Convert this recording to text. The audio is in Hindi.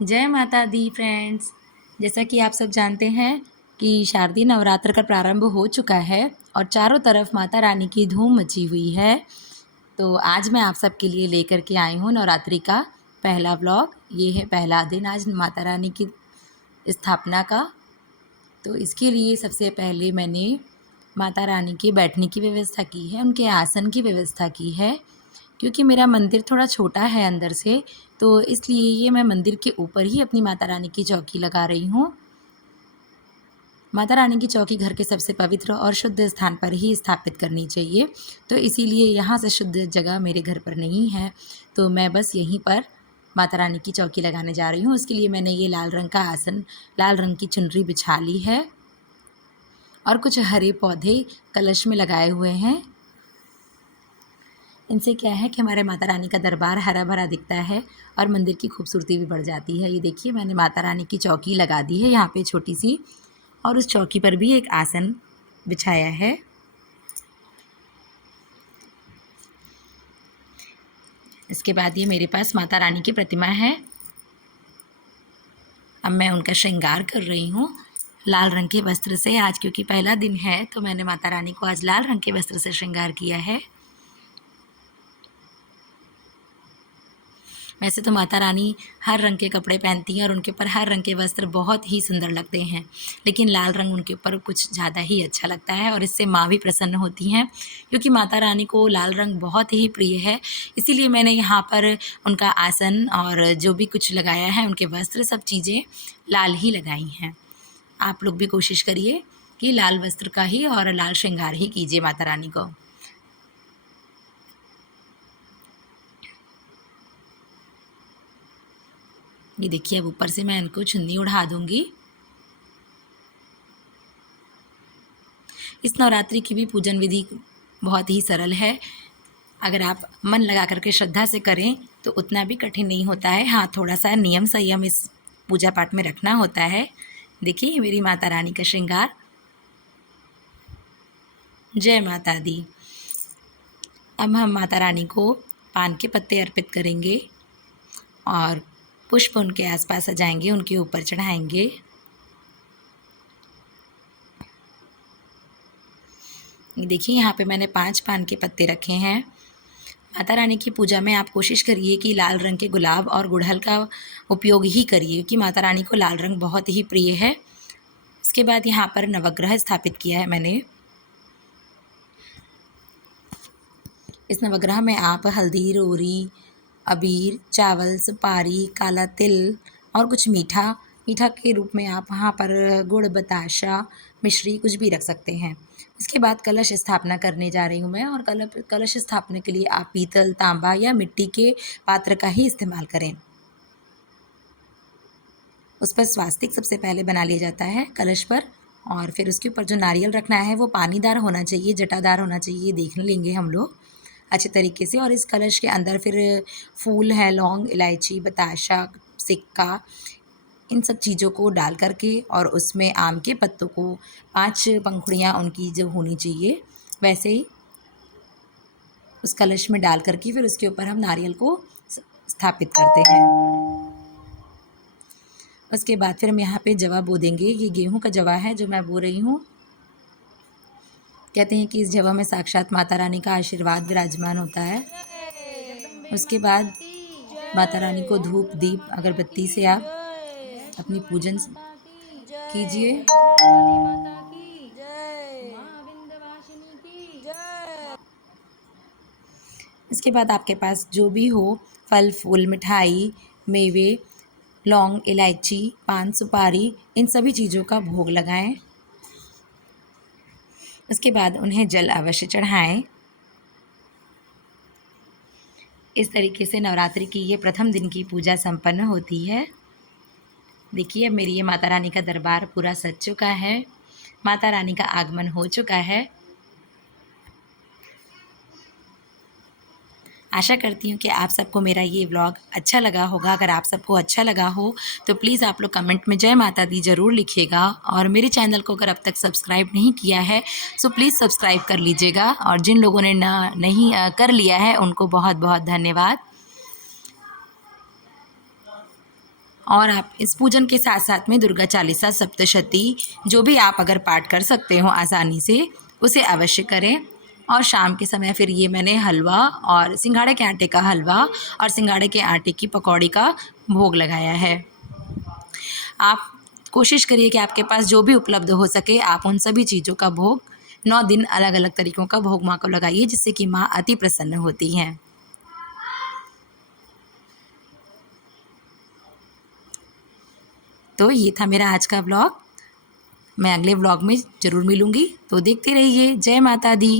जय माता दी फ्रेंड्स। जैसा कि आप सब जानते हैं कि शारदीय नवरात्र का प्रारंभ हो चुका है और चारों तरफ माता रानी की धूम मची हुई है। तो आज मैं आप सबके लिए लेकर के आई हूँ नवरात्रि का पहला व्लॉग। ये है पहला दिन आज माता रानी की स्थापना का। तो इसके लिए सबसे पहले मैंने माता रानी के बैठने की व्यवस्था की है, उनके आसन की व्यवस्था की है। क्योंकि मेरा मंदिर थोड़ा छोटा है अंदर से, तो इसलिए ये मैं मंदिर के ऊपर ही अपनी माता रानी की चौकी लगा रही हूँ। माता रानी की चौकी घर के सबसे पवित्र और शुद्ध स्थान पर ही स्थापित करनी चाहिए, तो इसीलिए यहाँ से शुद्ध जगह मेरे घर पर नहीं है, तो मैं बस यहीं पर माता रानी की चौकी लगाने जा रही हूँ। उसके लिए मैंने ये लाल रंग का आसन, लाल रंग की चुनरी बिछा ली है और कुछ हरे पौधे कलश में लगाए हुए हैं। इनसे क्या है कि हमारे माता रानी का दरबार हरा भरा दिखता है और मंदिर की खूबसूरती भी बढ़ जाती है। ये देखिए मैंने माता रानी की चौकी लगा दी है यहाँ पे छोटी सी, और उस चौकी पर भी एक आसन बिछाया है। इसके बाद ये मेरे पास माता रानी की प्रतिमा है। अब मैं उनका श्रृंगार कर रही हूँ लाल रंग के वस्त्र से। आज क्योंकि पहला दिन है तो मैंने माता रानी को आज लाल रंग के वस्त्र से श्रृंगार किया है। वैसे तो माता रानी हर रंग के कपड़े पहनती हैं और उनके ऊपर हर रंग के वस्त्र बहुत ही सुंदर लगते हैं, लेकिन लाल रंग उनके ऊपर कुछ ज़्यादा ही अच्छा लगता है और इससे माँ भी प्रसन्न होती हैं, क्योंकि माता रानी को लाल रंग बहुत ही प्रिय है। इसीलिए मैंने यहाँ पर उनका आसन और जो भी कुछ लगाया है, उनके वस्त्र, सब चीज़ें लाल ही लगाई हैं। आप लोग भी कोशिश करिए कि लाल वस्त्र का ही और लाल श्रृंगार ही कीजिए माता रानी को। ये देखिए अब ऊपर से मैं इनको चुन्नी उड़ा दूंगी। इस नवरात्रि की भी पूजन विधि बहुत ही सरल है। अगर आप मन लगा करके श्रद्धा से करें तो उतना भी कठिन नहीं होता है। हाँ, थोड़ा सा नियम संयम इस पूजा पाठ में रखना होता है। देखिए मेरी माता रानी का श्रृंगार। जय माता दी। अब हम माता रानी को पान के पत्ते अर्पित करेंगे और पुष्प उनके आसपास सजाएंगे, उनके ऊपर चढ़ाएंगे। देखिए यहाँ पे मैंने 5 पान के पत्ते रखे हैं। माता रानी की पूजा में आप कोशिश करिए कि लाल रंग के गुलाब और गुड़हल का उपयोग ही करिए, क्योंकि माता रानी को लाल रंग बहुत ही प्रिय है। इसके बाद यहाँ पर नवग्रह स्थापित किया है मैंने। इस नवग्रह में आप हल्दी, रोरी, अबीर, चावल, सुपारी, काला तिल और कुछ मीठा के रूप में आप वहाँ पर गुड़, बताशा, मिश्री कुछ भी रख सकते हैं। इसके बाद कलश स्थापना करने जा रही हूँ मैं, और कलश स्थापना के लिए आप पीतल, तांबा या मिट्टी के पात्र का ही इस्तेमाल करें। उस पर स्वास्तिक सबसे पहले बना लिया जाता है कलश पर, और फिर उसके ऊपर जो नारियल रखना है वो पानीदार होना चाहिए, जटादार होना चाहिए। ये देख लेंगे हम लोग अच्छे तरीके से। और इस कलश के अंदर फिर फूल है, लौंग, इलायची, बताशा, सिक्का, इन सब चीज़ों को डाल करके, और उसमें आम के पत्तों को 5 पंखुड़ियाँ उनकी जो होनी चाहिए वैसे ही उस कलश में डाल करके फिर उसके ऊपर हम नारियल को स्थापित करते हैं। उसके बाद फिर हम यहाँ पे जवा बो देंगे। ये गेहूं का जवा है जो मैं बो रही हूँ। कहते हैं कि इस जवा में साक्षात माता रानी का आशीर्वाद विराजमान होता है। उसके बाद माता रानी को धूप, दीप, अगरबत्ती से आप अपनी पूजन कीजिए। इसके बाद आपके पास जो भी हो, फल फूल, मिठाई, मेवे, लौंग, इलायची, पान, सुपारी, इन सभी चीज़ों का भोग लगाएं। उसके बाद उन्हें जल अवश्य चढ़ाएं। इस तरीके से नवरात्रि की ये प्रथम दिन की पूजा संपन्न होती है। देखिए अब मेरी ये माता रानी का दरबार पूरा सज चुका है, माता रानी का आगमन हो चुका है। आशा करती हूँ कि आप सबको मेरा ये व्लॉग अच्छा लगा होगा। अगर आप सबको अच्छा लगा हो तो प्लीज़ आप लोग कमेंट में जय माता दी ज़रूर लिखिएगा, और मेरे चैनल को अगर अब तक सब्सक्राइब नहीं किया है सो प्लीज़ सब्सक्राइब कर लीजिएगा, और जिन लोगों ने नहीं कर लिया है उनको बहुत बहुत धन्यवाद। और आप इस पूजन के साथ साथ में दुर्गा चालीसा, सप्तशती जो भी आप अगर पाठ कर सकते हो आसानी से, उसे अवश्य करें। और शाम के समय फिर ये मैंने हलवा और सिंघाड़े के आटे का हलवा और सिंघाड़े के आटे की पकौड़ी का भोग लगाया है। आप कोशिश करिए कि आपके पास जो भी उपलब्ध हो सके आप उन सभी चीज़ों का भोग 9 दिन अलग अलग तरीक़ों का भोग माँ को लगाइए, जिससे कि माँ अति प्रसन्न होती हैं। तो ये था मेरा आज का व्लॉग। मैं अगले व्लॉग में ज़रूर मिलूँगी, तो देखते रहिए। जय माता दी।